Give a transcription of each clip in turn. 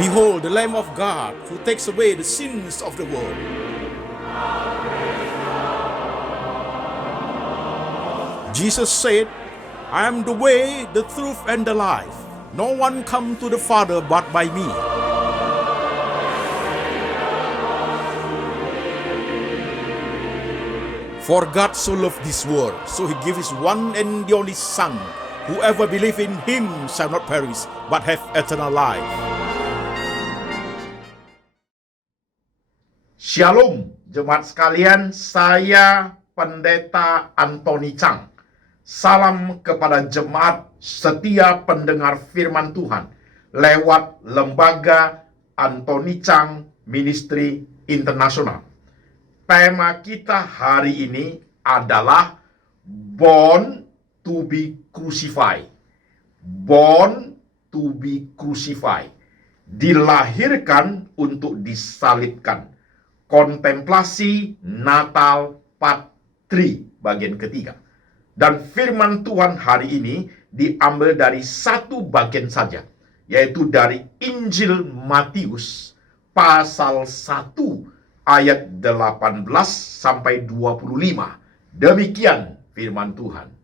Behold, the Lamb of God who takes away the sins of the world. Jesus said, I am the way, the truth, and the life. No one come to the Father but by me. For God so loved this world, so he gave his one and the only Son. Whoever believe in him shall not perish, but have eternal life. Shalom, jemaat sekalian, saya Pendeta Antoni Chang. Salam kepada jemaat setia pendengar firman Tuhan lewat lembaga Antoni Chang Ministry Internasional. Tema kita hari ini adalah Born to be Crucified. Born to be Crucified. Dilahirkan untuk disalibkan. Kontemplasi Natal Part 3 bagian ketiga. Dan firman Tuhan hari ini diambil dari satu bagian saja, yaitu dari Injil Matius pasal 1 ayat 18 sampai 25. Demikian firman Tuhan.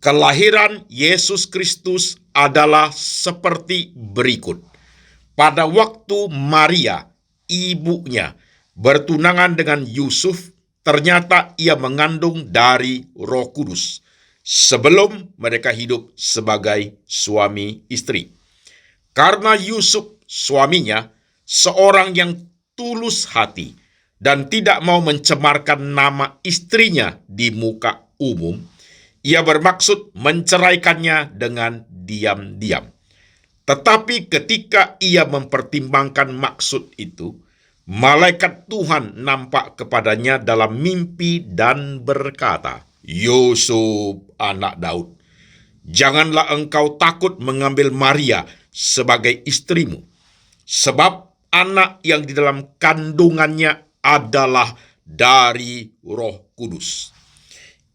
Kelahiran Yesus Kristus adalah seperti berikut. Pada waktu Maria, ibunya, bertunangan dengan Yusuf, ternyata ia mengandung dari Roh Kudus sebelum mereka hidup sebagai suami istri. Karena Yusuf suaminya seorang yang tulus hati dan tidak mau mencemarkan nama istrinya di muka umum, ia bermaksud menceraikannya dengan diam-diam. Tetapi ketika ia mempertimbangkan maksud itu, malaikat Tuhan nampak kepadanya dalam mimpi dan berkata, Yusuf, anak Daud, janganlah engkau takut mengambil Maria sebagai istrimu, sebab anak yang di dalam kandungannya adalah dari Roh Kudus.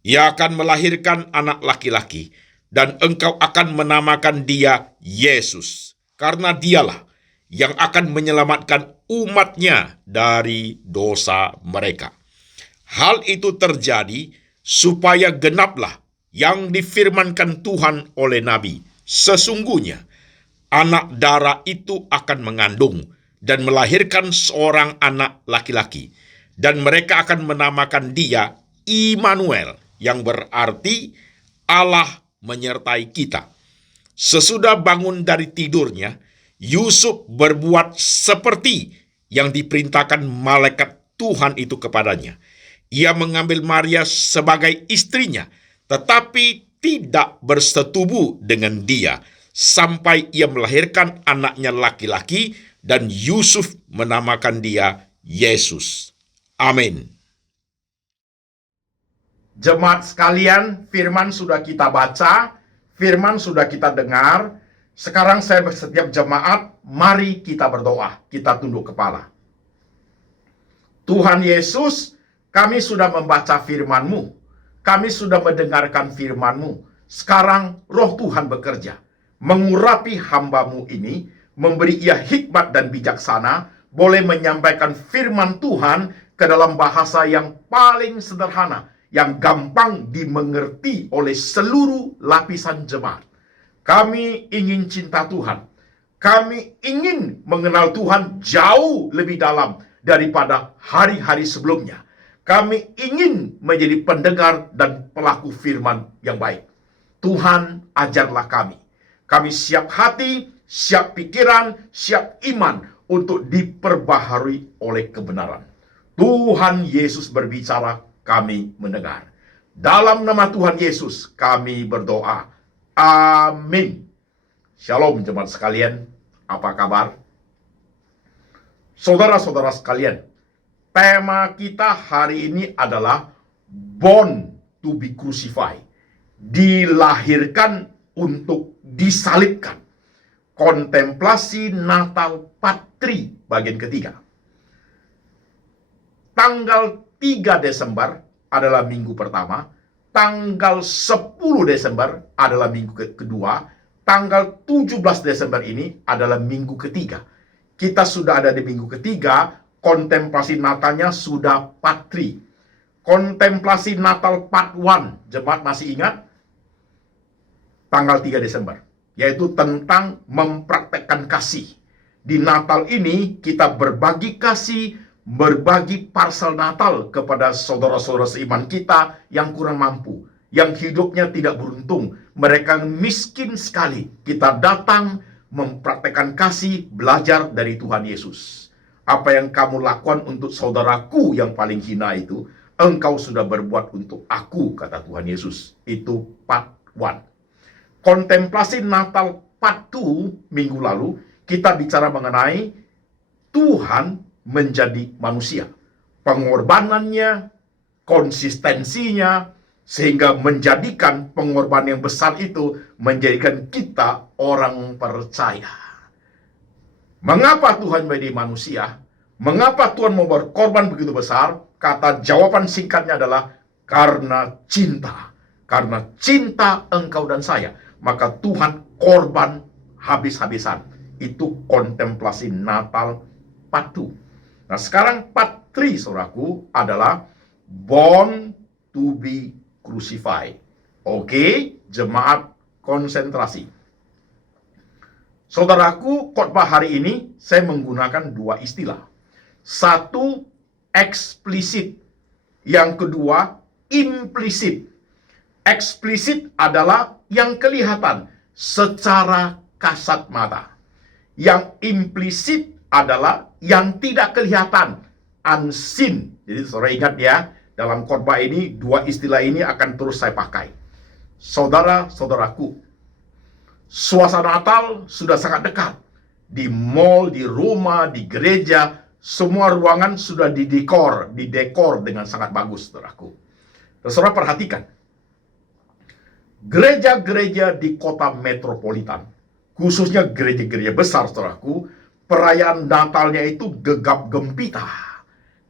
Ia akan melahirkan anak laki-laki, dan engkau akan menamakan dia Yesus, karena dialah yang akan menyelamatkan umatnya dari dosa mereka. Hal itu terjadi supaya genaplah yang difirmankan Tuhan oleh Nabi. Sesungguhnya, anak darah itu akan mengandung dan melahirkan seorang anak laki-laki, dan mereka akan menamakan dia Immanuel, yang berarti Allah menyertai kita. Sesudah bangun dari tidurnya, Yusuf berbuat seperti yang diperintahkan malaikat Tuhan itu kepadanya. Ia mengambil Maria sebagai istrinya, tetapi tidak bersetubuh dengan dia, sampai ia melahirkan anaknya laki-laki, dan Yusuf menamakan dia Yesus. Amin. Jemaat sekalian, firman sudah kita baca, firman sudah kita dengar. Sekarang saya setiap jemaat, mari kita berdoa, kita tunduk kepala. Tuhan Yesus, kami sudah membaca firman-Mu, kami sudah mendengarkan firman-Mu. Sekarang roh Tuhan bekerja, mengurapi hamba-Mu ini, memberi ia hikmat dan bijaksana, boleh menyampaikan firman Tuhan ke dalam bahasa yang paling sederhana, yang gampang dimengerti oleh seluruh lapisan jemaat. Kami ingin cinta Tuhan. Kami ingin mengenal Tuhan jauh lebih dalam daripada hari-hari sebelumnya. Kami ingin menjadi pendengar dan pelaku firman yang baik. Tuhan, ajarlah kami. Kami siap hati, siap pikiran, siap iman untuk diperbaharui oleh kebenaran. Tuhan Yesus berbicara, kami mendengar. Dalam nama Tuhan Yesus kami berdoa. Amin. Shalom jemaat sekalian. Apa kabar? Saudara-saudara sekalian, tema kita hari ini adalah Born to be Crucified. Dilahirkan untuk disalibkan. Kontemplasi Natal Part 3 bagian ketiga. Tanggal 3 Desember adalah minggu pertama, tanggal 10 Desember adalah minggu kedua, tanggal 17 Desember ini adalah minggu ketiga. Kita sudah ada di minggu ketiga, kontemplasi Natalnya sudah part 3. Kontemplasi Natal part 1, jemaat masih ingat? Tanggal 3 Desember, yaitu tentang mempraktekkan kasih. Di Natal ini kita berbagi kasih, berbagi parsel Natal kepada saudara-saudara seiman kita yang kurang mampu, yang hidupnya tidak beruntung, mereka miskin sekali. Kita datang mempraktekkan kasih, belajar dari Tuhan Yesus. Apa yang kamu lakukan untuk saudaraku yang paling hina itu, engkau sudah berbuat untuk aku, kata Tuhan Yesus. Itu part 1. Kontemplasi Natal part 2 minggu lalu, kita bicara mengenai Tuhan menjadi manusia. Pengorbanannya, konsistensinya, sehingga menjadikan pengorbanan yang besar itu menjadikan kita orang percaya. Mengapa Tuhan menjadi manusia? Mengapa Tuhan mau berkorban begitu besar? Kata jawaban singkatnya adalah karena cinta. Karena cinta engkau dan saya, maka Tuhan korban habis-habisan. Itu kontemplasi Natal part 2. Nah, sekarang part 3, saudaraku, adalah born to be crucified. Oke, jemaat konsentrasi. Saudaraku, khotbah hari ini saya menggunakan dua istilah. Satu, eksplisit. Yang kedua, implisit. Eksplisit adalah yang kelihatan secara kasat mata. Yang implisit adalah yang tidak kelihatan, unseen. Jadi saudara ingat ya, dalam khotbah ini dua istilah ini akan terus saya pakai. Saudara-saudaraku, suasana Natal sudah sangat dekat. Di mall, di rumah, di gereja, semua ruangan sudah didekor dengan sangat bagus, saudaraku. Dan saudara perhatikan, gereja-gereja di kota metropolitan, khususnya gereja-gereja besar, saudaraku, perayaan Natalnya itu gegap gempita.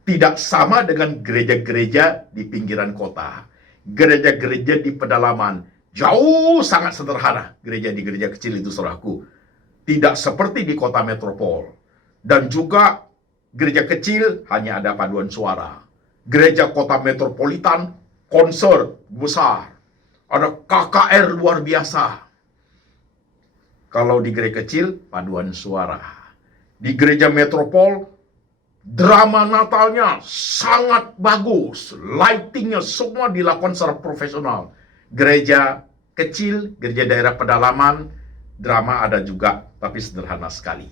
Tidak sama dengan gereja-gereja di pinggiran kota. Gereja-gereja di pedalaman jauh sangat sederhana. Gereja di gereja kecil itu, saudaraku, tidak seperti di kota metropol. Dan juga gereja kecil hanya ada paduan suara. Gereja kota metropolitan konser besar. Ada KKR luar biasa. Kalau di gereja kecil, paduan suara. Di gereja metropol, drama Natalnya sangat bagus. Lightingnya semua dilakukan secara profesional. Gereja kecil, gereja daerah pedalaman, drama ada juga, tapi sederhana sekali.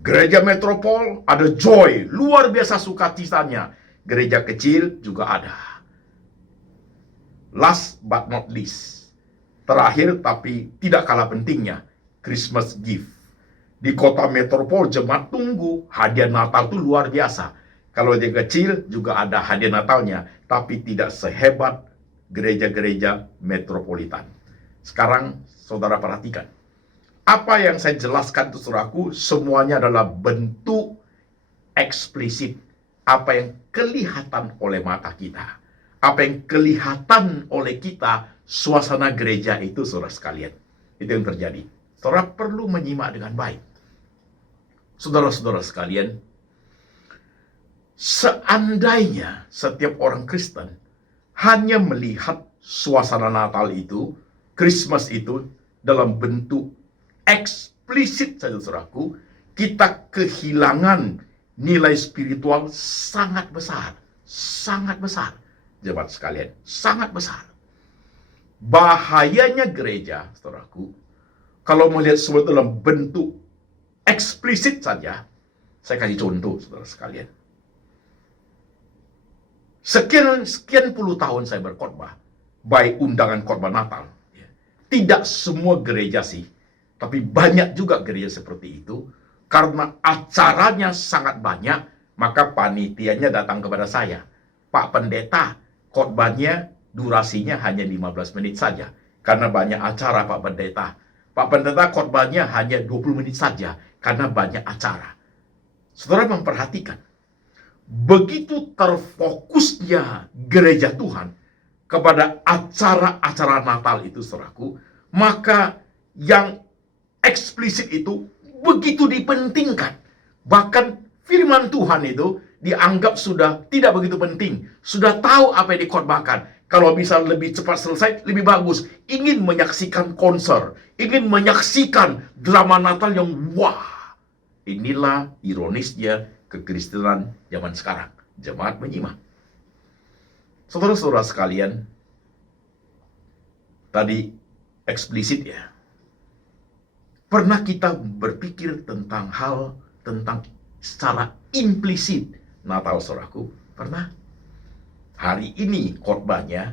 Gereja metropol ada joy, luar biasa sukacitanya. Gereja kecil juga ada. Last but not least, terakhir tapi tidak kalah pentingnya, Christmas gift. Di kota metropol, jemaat tunggu hadiah Natal itu luar biasa. Kalau di kecil juga ada hadiah Natalnya, tapi tidak sehebat gereja-gereja metropolitan. Sekarang saudara perhatikan, apa yang saya jelaskan itu, saudaraku, semuanya adalah bentuk eksplisit. Apa yang kelihatan oleh mata kita, apa yang kelihatan oleh kita, suasana gereja itu, saudara sekalian. Itu yang terjadi. Saudara perlu menyimak dengan baik. Saudara-saudara sekalian, seandainya setiap orang Kristen hanya melihat suasana Natal itu, Christmas itu, dalam bentuk eksplisit saja, saudaraku, kita kehilangan nilai spiritual sangat besar. Sangat besar. Jemaat sekalian, sangat besar. Bahayanya gereja, saudaraku, kalau melihat semua dalam bentuk eksplisit saja. Saya kasih contoh, saudara sekalian. Sekian puluh tahun saya berkhotbah, baik undangan khotbah Natal. Tidak semua gereja sih, tapi banyak juga gereja seperti itu. Karena acaranya sangat banyak, maka panitianya datang kepada saya. Pak Pendeta, khotbahnya durasinya hanya 15 menit saja. Karena banyak acara, Pak Pendeta. Pak Pendeta, khotbahnya hanya 20 menit saja. Karena banyak acara. Saudara memperhatikan, begitu terfokusnya gereja Tuhan kepada acara-acara Natal itu, saudaraku, maka yang eksplisit itu begitu dipentingkan. Bahkan firman Tuhan itu dianggap sudah tidak begitu penting. Sudah tahu apa yang dikhotbahkan. Kalau bisa lebih cepat selesai, lebih bagus. Ingin menyaksikan konser, ingin menyaksikan drama Natal yang wah. Inilah ironisnya kekristenan zaman sekarang. Jemaat menyimak. Saudara-saudara sekalian, tadi eksplisit ya. Pernah kita berpikir tentang secara implisit Natal, saudaraku? Pernah? Hari ini khotbahnya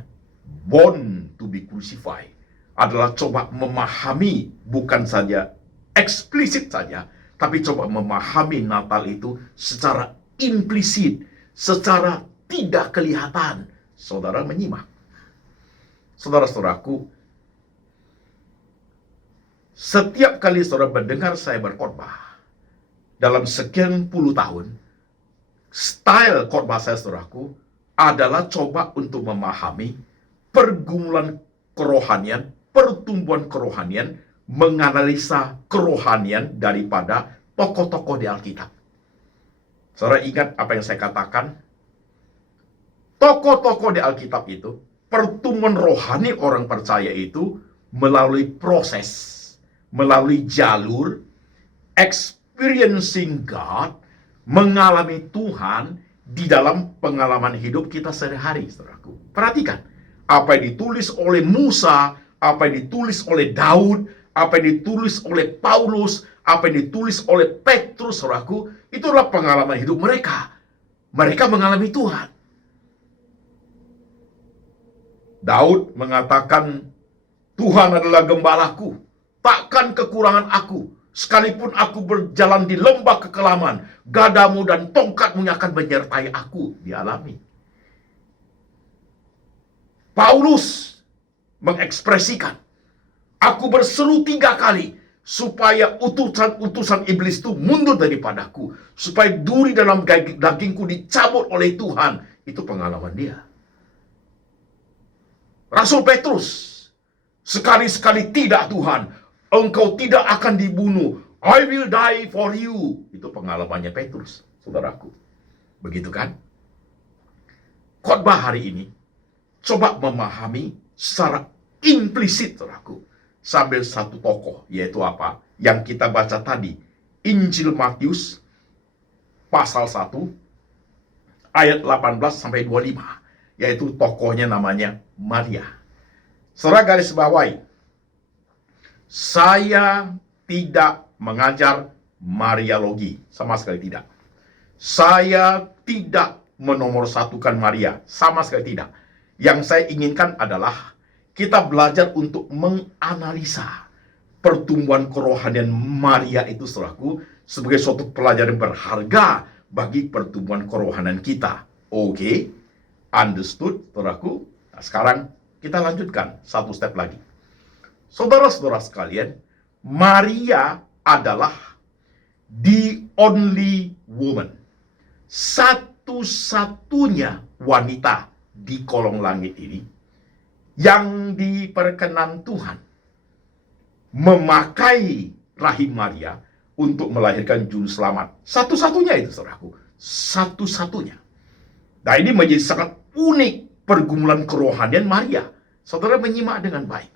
Born to be Crucified adalah coba memahami, bukan saja eksplisit saja, tapi coba memahami Natal itu secara implisit, secara tidak kelihatan. Saudara menyimak. Saudara-saudaraku, setiap kali saudara mendengar saya berkhotbah dalam sekian puluh tahun, style khotbah saya, saudaraku, adalah coba untuk memahami pergumulan kerohanian, pertumbuhan kerohanian, menganalisa kerohanian daripada tokoh-tokoh di Alkitab. Saudara ingat apa yang saya katakan? Tokoh-tokoh di Alkitab itu, pertumbuhan rohani orang percaya itu melalui proses, melalui jalur, experiencing God, mengalami Tuhan di dalam pengalaman hidup kita sehari-hari, saudaraku. Perhatikan, apa yang ditulis oleh Musa, apa yang ditulis oleh Daud, apa yang ditulis oleh Paulus, apa yang ditulis oleh Petrus, saudaraku, itulah pengalaman hidup mereka. Mereka mengalami Tuhan. Daud mengatakan, Tuhan adalah gembalaku, takkan kekurangan aku. Sekalipun aku berjalan di lembah kekelaman, gadamu dan tongkatmu yang akan menyertai aku. Dialami. Paulus mengekspresikan, aku berseru 3 kali supaya utusan-utusan iblis itu mundur daripadaku, supaya duri dalam dagingku dicabut oleh Tuhan. Itu pengalaman dia. Rasul Petrus, sekali-sekali tidak Tuhan, engkau tidak akan dibunuh. I will die for you. Itu pengalamannya Petrus, saudaraku. Begitu kan? Khotbah hari ini coba memahami secara implisit, saudaraku, sambil satu tokoh, yaitu apa? Yang kita baca tadi, Injil Matius pasal 1 ayat 18 sampai 25. Yaitu tokohnya namanya Maria. Saudara garis bawahi, saya tidak mengajar Mariologi, sama sekali tidak. Saya tidak menomorsatukan Maria, sama sekali tidak. Yang saya inginkan adalah kita belajar untuk menganalisa pertumbuhan kerohanian Maria itu, saudaraku, sebagai suatu pelajaran berharga bagi pertumbuhan kerohanian kita. Oke? Understood, saudaraku? Nah, sekarang kita lanjutkan satu step lagi. Saudara-saudara sekalian, Maria adalah the only woman, satu-satunya wanita di kolong langit ini yang diperkenan Tuhan memakai rahim Maria untuk melahirkan juru selamat. Satu-satunya itu, saudaraku. Satu-satunya. Nah, ini menjadi sangat unik pergumulan kerohanian Maria. Saudara menyimak dengan baik.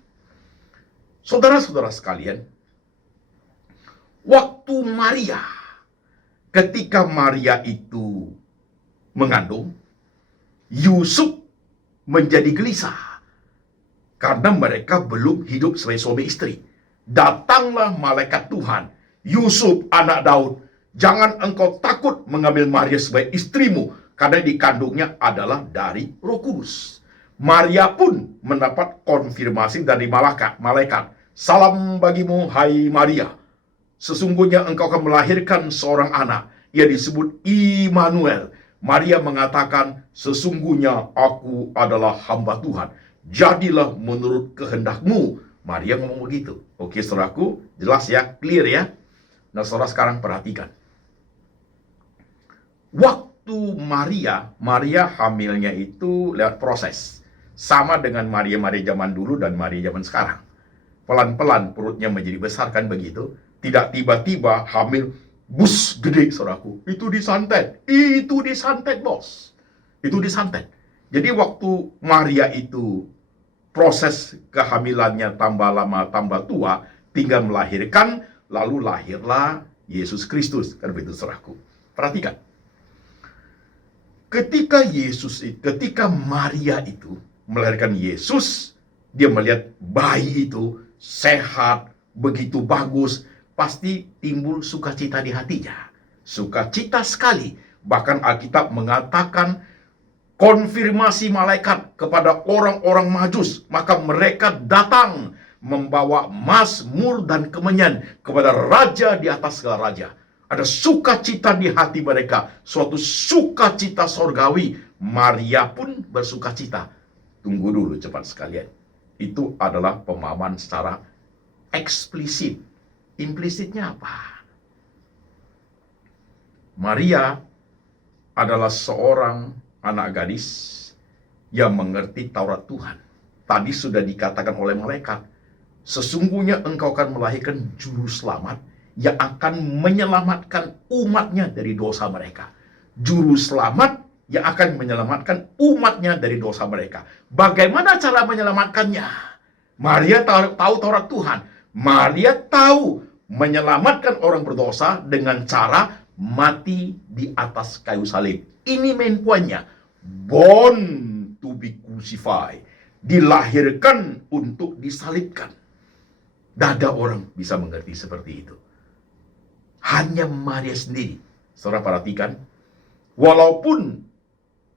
Saudara-saudara sekalian, waktu Maria, ketika Maria itu mengandung, Yusuf menjadi gelisah karena mereka belum hidup sebagai suami istri. Datanglah malaikat Tuhan, Yusuf anak Daud, jangan engkau takut mengambil Maria sebagai istrimu, karena dikandungnya adalah dari Roh Kudus. Maria pun mendapat konfirmasi dari malaikat. Salam bagimu, hai Maria. Sesungguhnya engkau akan melahirkan seorang anak. Ia disebut Immanuel. Maria mengatakan, sesungguhnya aku adalah hamba Tuhan. Jadilah menurut kehendakmu. Maria ngomong begitu. Oke, saudaraku, jelas ya, clear ya. Nah, saudara sekarang perhatikan. Waktu Maria hamilnya itu lewat proses. Sama dengan Maria-Maria zaman dulu dan Maria zaman sekarang. Pelan-pelan perutnya menjadi besar, kan begitu? Tidak tiba-tiba hamil, bus gede, saudaraku. Itu disantet, bos. Itu disantet. Jadi waktu Maria itu proses kehamilannya tambah lama, tambah tua, tinggal melahirkan, lalu lahirlah Yesus Kristus. Kan begitu, saudaraku. Perhatikan. Ketika Maria itu melahirkan Yesus, dia melihat bayi itu sehat, begitu bagus, pasti timbul sukacita di hatinya. Sukacita sekali. Bahkan Alkitab mengatakan konfirmasi malaikat kepada orang-orang Majus, maka mereka datang membawa mazmur dan kemenyan kepada raja di atas segala raja. Ada sukacita di hati mereka, suatu sukacita sorgawi. Maria pun bersukacita. Tunggu dulu cepat sekalian. Itu adalah pemahaman secara eksplisit. Implisitnya apa? Maria adalah seorang anak gadis yang mengerti Taurat Tuhan. Tadi sudah dikatakan oleh malaikat, sesungguhnya engkau akan melahirkan juru selamat yang akan menyelamatkan umatnya dari dosa mereka. Juru selamat yang akan menyelamatkan umatnya dari dosa mereka. Bagaimana cara menyelamatkannya? Maria tahu Taurat Tuhan. Maria tahu menyelamatkan orang berdosa dengan cara mati di atas kayu salib. Ini main poinnya. Born to be crucified. Dilahirkan untuk disalibkan. Tidak ada orang bisa mengerti seperti itu. Hanya Maria sendiri. Saudara perhatikan, walaupun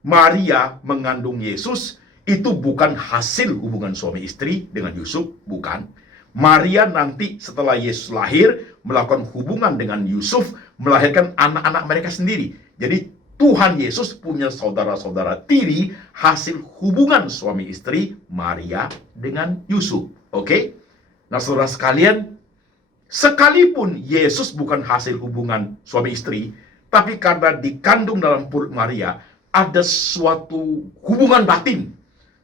Maria mengandung Yesus, itu bukan hasil hubungan suami istri dengan Yusuf, bukan. Maria nanti setelah Yesus lahir, melakukan hubungan dengan Yusuf, melahirkan anak-anak mereka sendiri. Jadi Tuhan Yesus punya saudara-saudara tiri hasil hubungan suami istri Maria dengan Yusuf. Oke? Nah, saudara sekalian, sekalipun Yesus bukan hasil hubungan suami istri, tapi karena dikandung dalam perut Maria, ada suatu hubungan batin,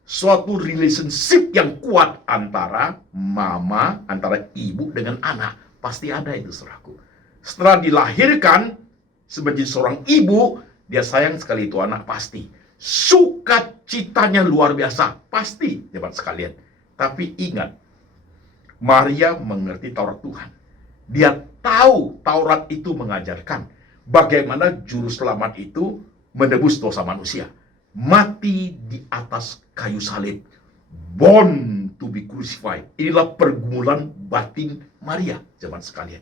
suatu relationship yang kuat antara mama, antara ibu dengan anak. Pasti ada itu, saudaraku. Setelah dilahirkan sebagai seorang ibu, dia sayang sekali itu anak, pasti. Sukacitanya luar biasa, pasti, teman sekalian. Tapi ingat, Maria mengerti Taurat Tuhan. Dia tahu Taurat itu mengajarkan bagaimana juru selamat itu menebus dosa manusia. Mati di atas kayu salib. Born to be crucified. Inilah pergumulan batin Maria, teman sekalian.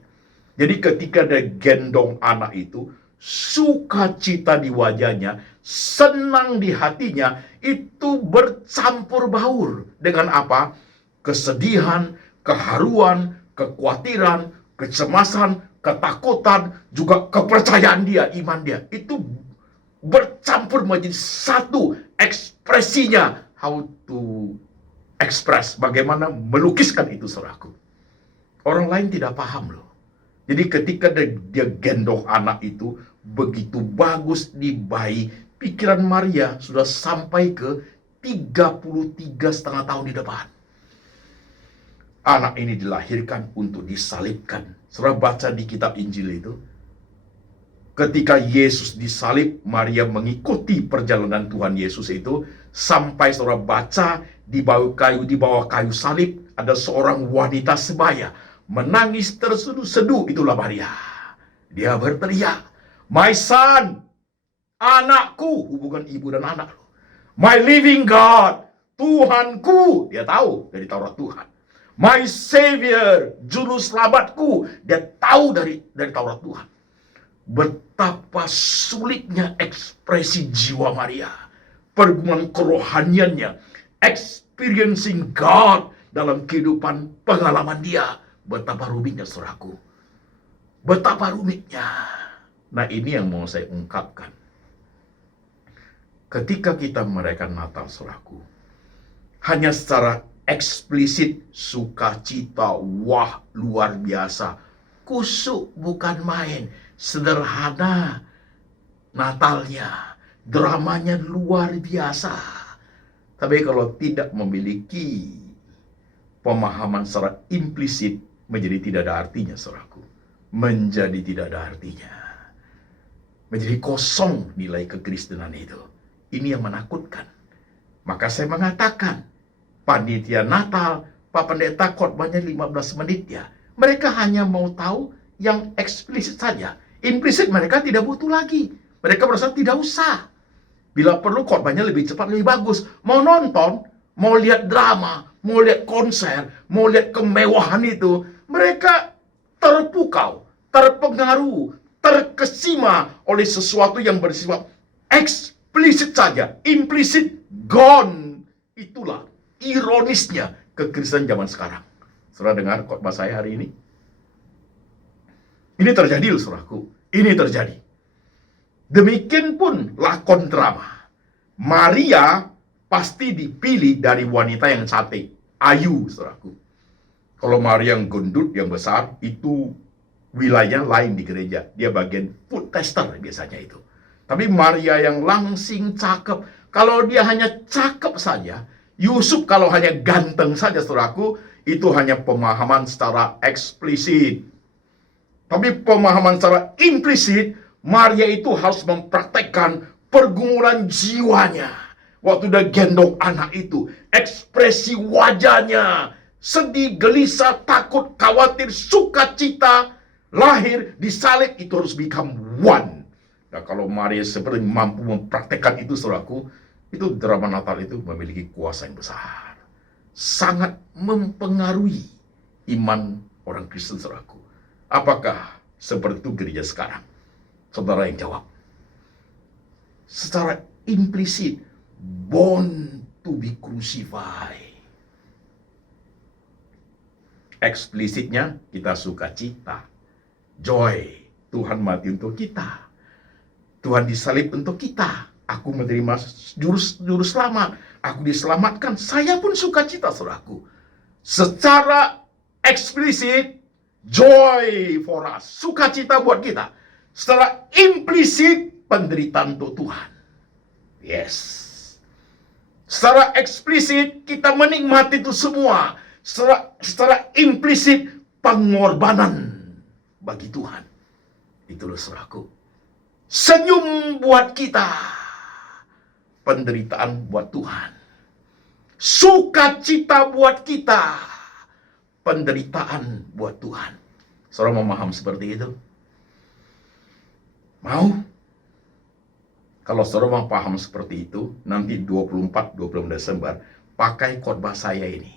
Jadi ketika dia gendong anak itu, sukacita di wajahnya, senang di hatinya, itu bercampur baur dengan apa? Kesedihan, keharuan, kekhawatiran, kecemasan, ketakutan, juga kepercayaan dia, iman dia. Itu bercampur menjadi satu ekspresinya. How to express, bagaimana melukiskan itu, saudaraku. Orang lain tidak paham loh. Jadi ketika dia gendong anak itu, begitu bagus di bayi, pikiran Maria sudah sampai ke 33,5 tahun di depan. Anak ini dilahirkan untuk disalibkan. Saudara baca di kitab Injil itu, ketika Yesus disalib, Maria mengikuti perjalanan Tuhan Yesus itu, sampai saudara baca di bawah kayu salib, ada seorang wanita sebaya menangis terseduh-seduh. Itulah Maria. Dia berteriak, "My son," anakku, hubungan ibu dan anak. "My living God," Tuhanku. Dia tahu dari Taurat Tuhan. "My Savior," juru selamatku. Dia tahu dari Taurat Tuhan. Betapa sulitnya ekspresi jiwa Maria, pergumulan kerohaniannya, experiencing God dalam kehidupan pengalaman dia. Betapa rumitnya, saudaraku. Betapa rumitnya. Nah, ini yang mau saya ungkapkan. Ketika kita merayakan Natal, saudaraku, hanya secara eksplisit sukacita, wah luar biasa, kusuk bukan main, sederhana Natalnya, dramanya luar biasa. Tapi kalau tidak memiliki pemahaman secara implisit, menjadi tidak ada artinya, saudaraku. Menjadi tidak ada artinya. Menjadi kosong nilai kekristenan itu. Ini yang menakutkan. Maka saya mengatakan, panitia Natal, Pak Pendeta khotbahnya 15 menit ya. Mereka hanya mau tahu yang eksplisit saja. Implisit mereka tidak butuh lagi. Mereka merasa tidak usah. Bila perlu khotbahnya lebih cepat, lebih bagus. Mau nonton, mau lihat drama, mau lihat konser, mau lihat kemewahan itu, mereka terpukau, terpengaruh, terkesima oleh sesuatu yang bersifat eksplisit saja. Implisit gone. Itulah ironisnya kekristenan zaman sekarang. Saudara dengar khotbah saya hari ini? Ini terjadi, saudaraku. Ini terjadi. Demikian pun lakon drama. Maria pasti dipilih dari wanita yang cantik, ayu, saudaraku. Kalau Maria yang gendut, yang besar, itu wilayah lain di gereja. Dia bagian food tester biasanya itu. Tapi Maria yang langsing, cakep. Kalau dia hanya cakep saja, Yusuf kalau hanya ganteng saja, saudaraku, itu hanya pemahaman secara eksplisit. Tapi pemahaman secara implisit, Maria itu harus mempraktekkan pergumulan jiwanya. Waktu dia gendong anak itu, ekspresi wajahnya, sedih, gelisah, takut, khawatir, sukacita, lahir, disalib, itu harus become one. Nah, kalau Maria seperti mampu mempraktekkan itu, saudaraku, itu drama Natal itu memiliki kuasa yang besar. Sangat mempengaruhi iman orang Kristen, saudaraku. Apakah seperti itu gereja sekarang? Saudara yang jawab. Secara implisit, born to be crucified. Eksplisitnya, kita sukacita, joy. Tuhan mati untuk kita. Tuhan disalib untuk kita. Aku menerima juru selamat. Aku diselamatkan. Saya pun sukacita, saudaraku. Secara eksplisit, joy for us. Sukacita buat kita. Secara implisit, penderitaan untuk Tuhan. Yes. Secara eksplisit, kita menikmati itu semua. Secara implisit, pengorbanan bagi Tuhan. Itulah, saudaraku. Senyum buat kita, penderitaan buat Tuhan. Sukacita buat kita, penderitaan buat Tuhan. Saudara memaham seperti itu? Mau? Kalau saudara mau paham seperti itu, nanti 24-25 Desember, pakai khotbah saya ini.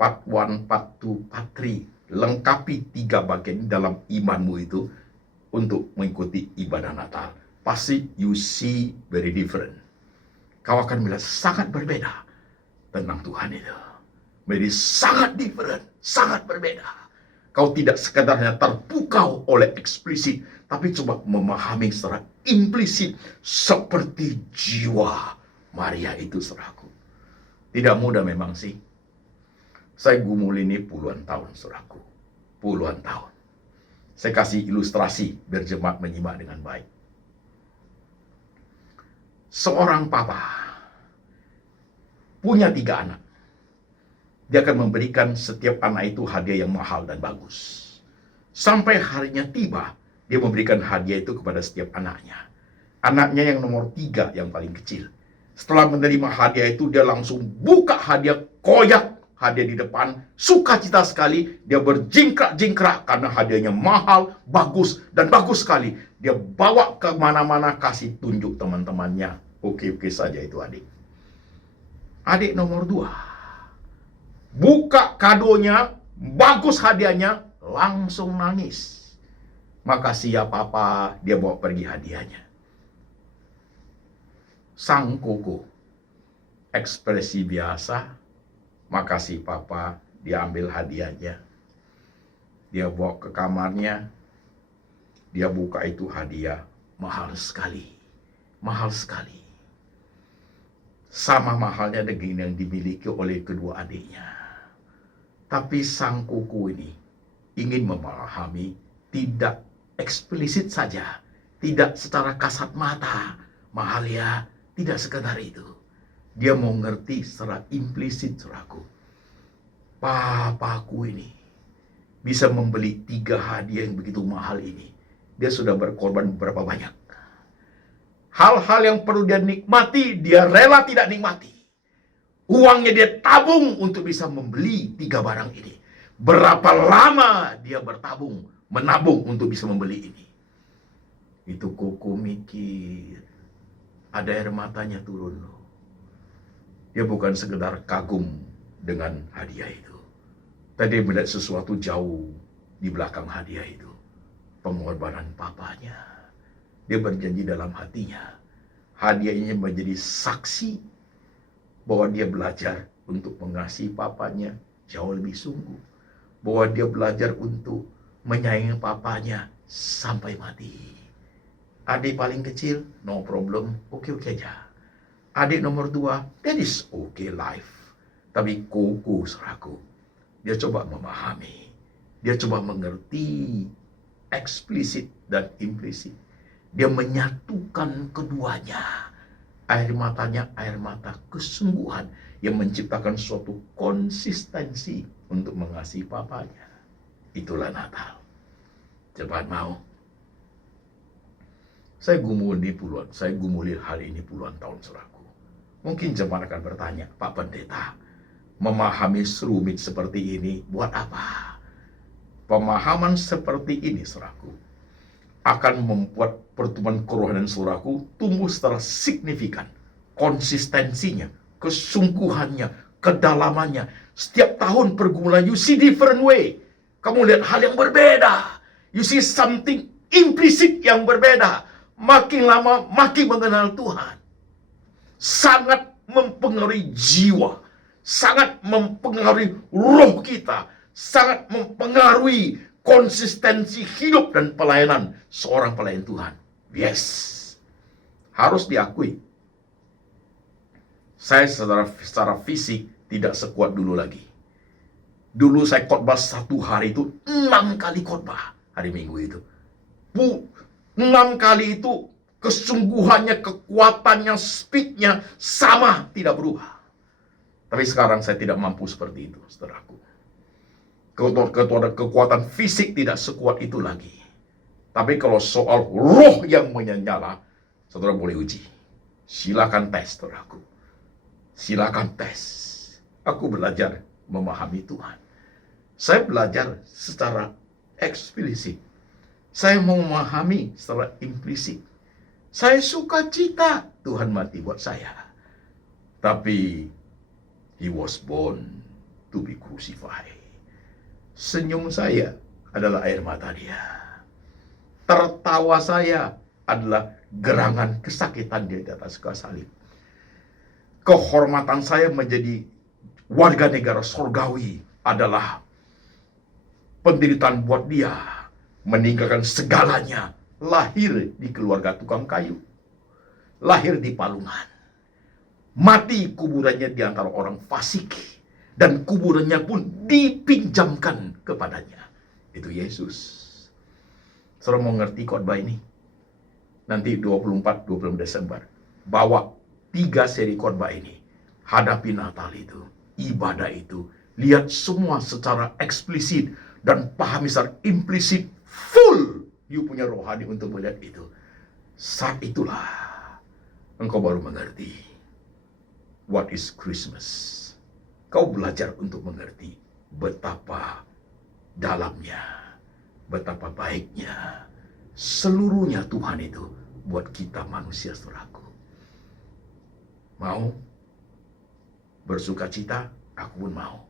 Part 1, Part 2, Part 3. Lengkapi 3 bagian dalam imanmu itu untuk mengikuti ibadah Natal. Pasti you see very different. Kau akan melihat sangat berbeda tentang Tuhan itu. Menjadi sangat different, sangat berbeda. Kau tidak sekadar hanya terpukau oleh eksplisit, tapi coba memahami secara implisit seperti jiwa Maria itu, saudaraku. Tidak mudah memang sih. Saya gumul ini puluhan tahun, saudaraku. Puluhan tahun. Saya kasih ilustrasi biar jemaat menyimak dengan baik. Seorang papa punya 3 anak. Dia akan memberikan setiap anak itu hadiah yang mahal dan bagus. Sampai harinya tiba, dia memberikan hadiah itu kepada setiap anaknya. Anaknya yang nomor 3, yang paling kecil. Setelah menerima hadiah itu, dia langsung buka hadiah, koyak hadiah di depan. Sukacita sekali, dia berjingkrak-jingkrak karena hadiahnya mahal, bagus, dan bagus sekali. Dia bawa ke mana-mana, kasih tunjuk teman-temannya. Oke-oke saja itu adik. Adik nomor 2. Buka kadonya, bagus hadiahnya, langsung nangis. Makasih ya papa, dia bawa pergi hadiahnya. Sang koko, ekspresi biasa, makasih papa, dia ambil hadiahnya. Dia bawa ke kamarnya, dia buka itu hadiah, mahal sekali. Mahal sekali. Sama mahalnya dengan yang dimiliki oleh kedua adiknya. Tapi sang kuku ini ingin memahami, tidak eksplisit saja, tidak secara kasat mata, mahal ya, tidak sekedar itu. Dia mau ngerti secara implisit, saudaraku. Papaku ini bisa membeli 3 hadiah yang begitu mahal ini. Dia sudah berkorban berapa banyak. Hal-hal yang perlu dia nikmati, dia rela tidak nikmati. Uangnya dia tabung untuk bisa membeli 3 barang ini. Berapa lama dia bertabung, menabung untuk bisa membeli ini. Itu Koko mikir. Ada air matanya turun loh. Dia bukan sekedar kagum dengan hadiah itu. Tadi melihat sesuatu jauh di belakang hadiah itu. Pengorbanan papanya. Dia berjanji dalam hatinya. Hadiah ini menjadi saksi bahwa dia belajar untuk mengasihi papanya jauh lebih sungguh. Bahwa dia belajar untuk menyayangi papanya sampai mati. Adik paling kecil, no problem, oke-oke aja. Adik nomor 2, that is okay life. Tapi Koko, saudaraku, dia coba memahami. Dia coba mengerti eksplisit dan implisit. Dia menyatukan keduanya. Air matanya air mata kesungguhan yang menciptakan suatu konsistensi untuk mengasihi papanya. Itulah Natal. Cepat mau. Saya gumuli hal ini puluhan tahun, saudaraku. Mungkin jemaat akan bertanya, Pak Pendeta, memahami serumit seperti ini buat apa? Pemahaman seperti ini, saudaraku, akan membuat pertumbuhan kerohanian saudaraku tumbuh secara signifikan. Konsistensinya, kesungguhannya, kedalamannya. Setiap tahun pergumulan, you see different way. Kamu lihat hal yang berbeda. You see something implisit yang berbeda. Makin lama, makin mengenal Tuhan. Sangat mempengaruhi jiwa. Sangat mempengaruhi roh kita. Sangat mempengaruhi konsistensi hidup dan pelayanan seorang pelayan Tuhan. Yes. Harus diakui. Saya secara fisik tidak sekuat dulu lagi. Dulu saya khotbah 1 hari itu 6 kali khotbah hari Minggu itu. 6 kali itu kesungguhannya, kekuatannya, speednya sama, tidak berubah. Tapi sekarang saya tidak mampu seperti itu, saudaraku. Kekuatan fisik tidak sekuat itu lagi. Tapi kalau soal roh yang menyala, saudara boleh uji. Silakan tes, saudaraku. Silakan tes. Aku belajar memahami Tuhan. Saya belajar secara eksplisit. Saya mau memahami secara implisit. Saya suka cita Tuhan mati buat saya. Tapi He was born to be crucified. Senyum saya adalah air mata dia. Tertawa saya adalah gerangan kesakitan dia di atas kayu salib. Kehormatan saya menjadi warga negara surgawi adalah penderitaan buat dia. Meninggalkan segalanya. Lahir di keluarga tukang kayu. Lahir di palungan. Mati kuburannya di antara orang fasik. Dan kuburannya pun dipinjamkan kepadanya. Itu Yesus. Saudara mau ngerti khotbah ini? Nanti 24-25 Desember. Bawa 3 seri khotbah ini. Hadapi Natal itu. Ibadah itu. Lihat semua secara eksplisit. Dan pahami secara implisit. Full. You punya rohani untuk melihat itu. Saat itulah engkau baru mengerti. What is Christmas? Kau belajar untuk mengerti betapa dalamnya, betapa baiknya, seluruhnya Tuhan itu buat kita manusia, saudaraku. Mau bersuka cita? Aku pun mau.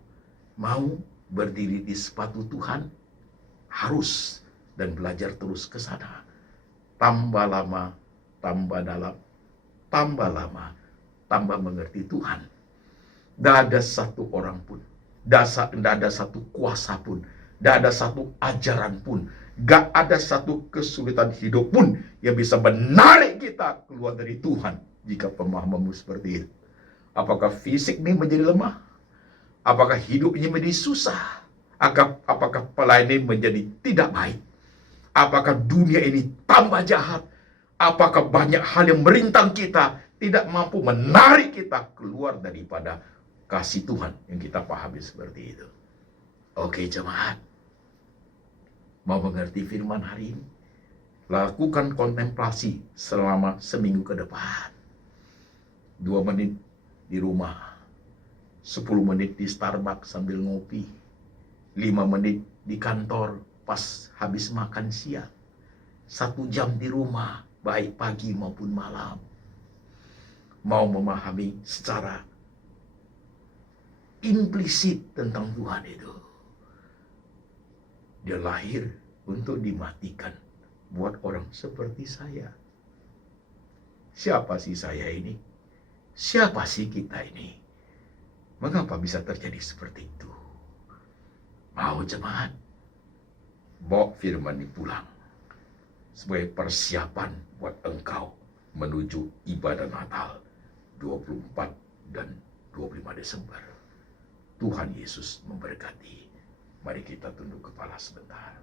Mau berdiri di sepatu Tuhan? Harus. Dan belajar terus ke sana. Tambah lama, tambah dalam, tambah lama, tambah mengerti Tuhan. Tidak ada satu orang pun, tidak ada satu kuasa pun, tidak ada satu ajaran pun, tidak ada satu kesulitan hidup pun yang bisa menarik kita keluar dari Tuhan jika pemahamanmu seperti itu. Apakah fisik ini menjadi lemah? Apakah hidup ini menjadi susah? Apakah pelayanan ini menjadi tidak baik? Apakah dunia ini tambah jahat? Apakah banyak hal yang merintang kita? tidak mampu menarik kita keluar daripada kasih Tuhan yang kita pahami seperti itu. Oke jemaat, mau mengerti firman hari ini? Lakukan kontemplasi selama seminggu ke depan. 2 menit di rumah, 10 menit di Starbucks sambil ngopi, 5 menit di kantor pas habis makan siang, 1 jam di rumah, baik pagi maupun malam. Mau memahami secara implisit tentang Tuhan itu. Dia lahir untuk dimatikan buat orang seperti saya. Siapa sih saya ini? Siapa sih kita ini? Mengapa bisa terjadi seperti itu? Mau jemaat? Bawa firman ini pulang sebagai persiapan buat engkau menuju ibadah Natal 24 dan 25 Desember. Tuhan Yesus memberkati. Mari kita tunduk kepala sebentar.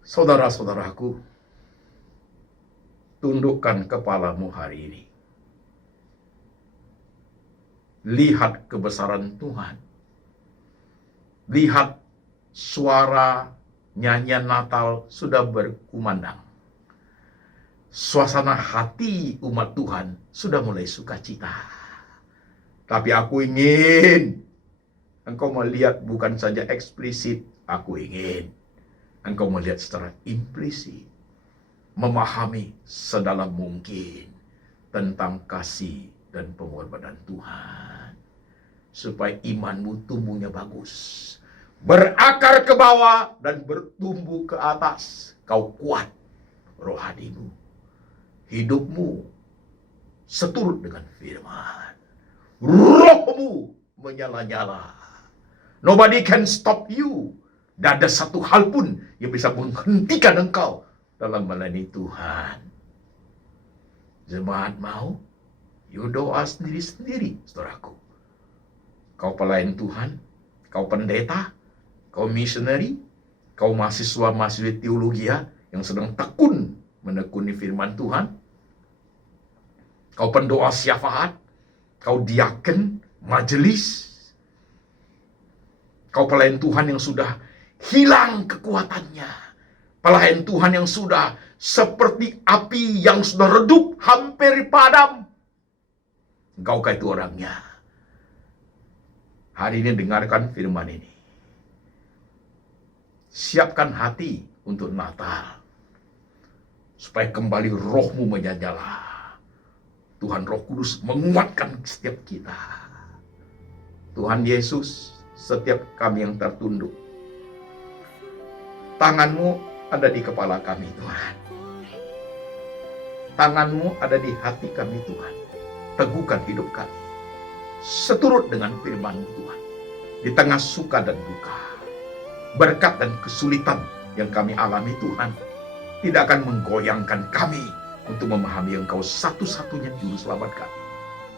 Saudara-saudaraku, tundukkan kepalamu hari ini. Lihat kebesaran Tuhan. Lihat suara nyanyian Natal sudah berkumandang. Suasana hati umat Tuhan sudah mulai sukacita. Tapi aku ingin engkau melihat bukan saja eksplisit, aku ingin engkau melihat secara implisit, memahami sedalam mungkin tentang kasih dan pengorbanan Tuhan, supaya imanmu tumbuhnya bagus, berakar ke bawah dan bertumbuh ke atas. Kau kuat rohanimu, hidupmu seturut dengan firman, rohmu menyala-nyala. Nobody can stop you. Tidak ada satu hal pun yang bisa menghentikan engkau dalam melayani Tuhan. Jemaat mau? You doa sendiri-sendiri, saudaraku. Kau pelayan Tuhan, kau pendeta, kau missionary, kau mahasiswa-mahasiswi teologi yang sedang tekun menekuni firman Tuhan, kau pendoa syafaat, kau diaken, majelis, kau pelayan Tuhan yang sudah hilang kekuatannya, pelayan Tuhan yang sudah seperti api yang sudah redup, hampir padam. Engkau itu orangnya. Hari ini dengarkan firman ini. Siapkan hati untuk Natal, supaya kembali rohmu menyala. Tuhan Roh Kudus menguatkan setiap kita. Tuhan Yesus, setiap kami yang tertunduk, tanganmu ada di kepala kami, Tuhan. Tanganmu ada di hati kami, Tuhan. Teguhkan hidup kami seturut dengan firman Tuhan. Di tengah suka dan duka, berkat dan kesulitan yang kami alami, Tuhan, tidak akan menggoyangkan kami untuk memahami Engkau satu-satunya juru selamat kami.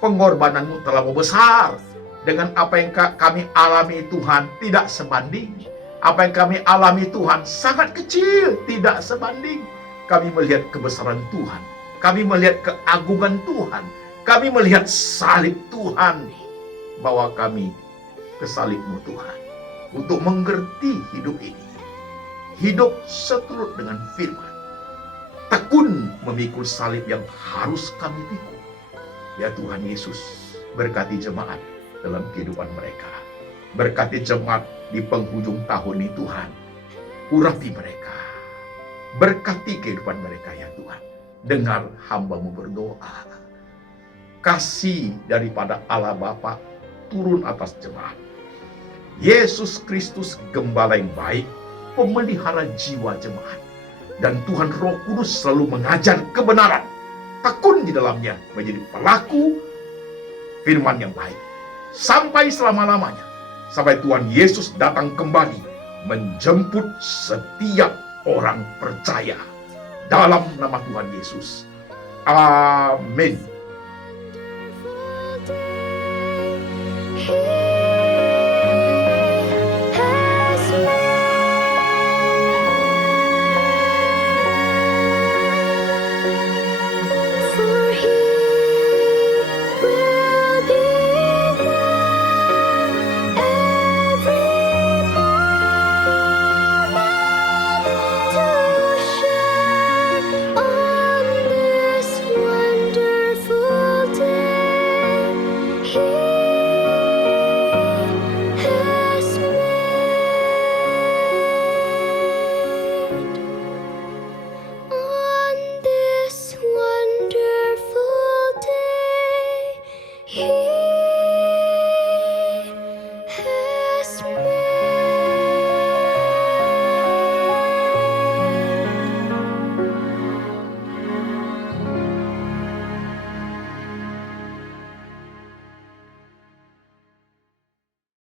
Pengorbananmu terlalu besar. Dengan apa yang kami alami, Tuhan, tidak sebanding. Apa yang kami alami, Tuhan, sangat kecil, tidak sebanding. Kami melihat kebesaran Tuhan. Kami melihat keagungan Tuhan. Kami melihat salib Tuhan. Bawa kami ke salib-Mu, Tuhan, untuk mengerti hidup ini. Hidup seturut dengan firman. Tekun memikul salib yang harus kami pikul. Ya Tuhan Yesus, berkati jemaat dalam kehidupan mereka. Berkati jemaat di penghujung tahun ini, Tuhan. Urapi mereka. Berkati kehidupan mereka, ya Tuhan. Dengar hamba-Mu berdoa. Kasih daripada Allah Bapa turun atas jemaat. Yesus Kristus, gembala yang baik, pemelihara jiwa jemaat. Dan Tuhan Roh Kudus selalu mengajar kebenaran. Tekun di dalamnya menjadi pelaku firman yang baik. Sampai selama-lamanya. Sampai Tuhan Yesus datang kembali menjemput setiap orang percaya. Dalam nama Tuhan Yesus. Amin.